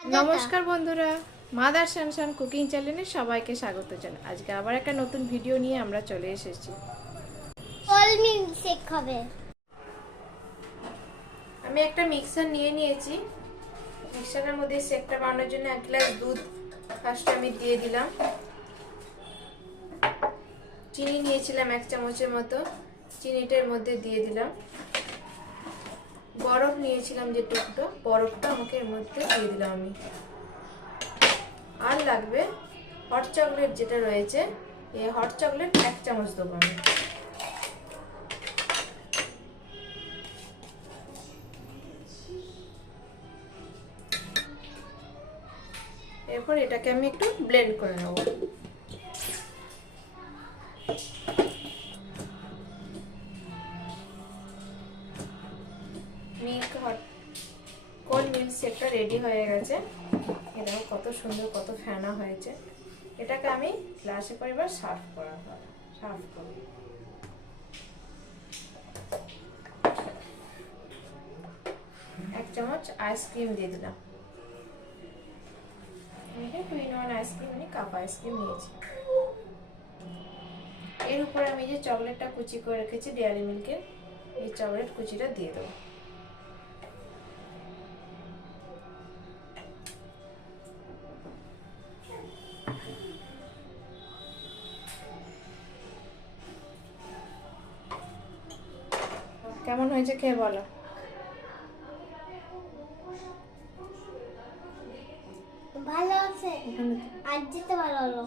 नमस्कार बंधुरा मादार शानशान कुकिंग चैनेले सबाइके स्वागत জানাই। আজকে আবার একটা নতুন ভিডিও নিয়ে আমরা চলে এসেছি। কলমিন শেক খাবে। আমি একটা মিক্সার নিয়ে নিয়েছি। মিক্সারের মধ্যে শেকটা বানানোর জন্য 1 গ্লাস দুধ ফার্স্ট আমি দিয়ে দিলাম। চিনি নিয়েছিলাম 1 চামচের মতো, চিনিটার মধ্যে দিয়ে দিলাম। বরফ নিয়েছিলাম যে টুকটো, বরফটা আমাকে এর মধ্যে দিয়ে দিলাম আমি। আর লাগবে হট চকলেট যেটা রয়েছে, এই হট চকলেট 1 চামচ দেবো আমি। এরপর এটাকে আমি একটু ব্লেন্ড করে নেব। মিল্ক হট কোল্ড মিল্ক শেকটা রেডি হয়ে গেছে। এটা কত সুন্দর, কত ফেনা হয়েছে। এটাকে আমি গ্লাসে করে এবার সার্ভ করব। 1 চামচ আইসক্রিম দিয়ে দিলাম। এটা 2 in 1 আইসক্রিম, মানে কাপ আইসক্রিম নিয়েছি। এর উপরে আমি যে চকলেটটা কুচি করে রেখেছি ডেয়ারি মিল্কের, এই চকলেট কুচিটা দিয়ে দেবো। কেমন হয়েছে খেয়ে বলো। ভালো আছে, আজ যেতে ভালো হলো।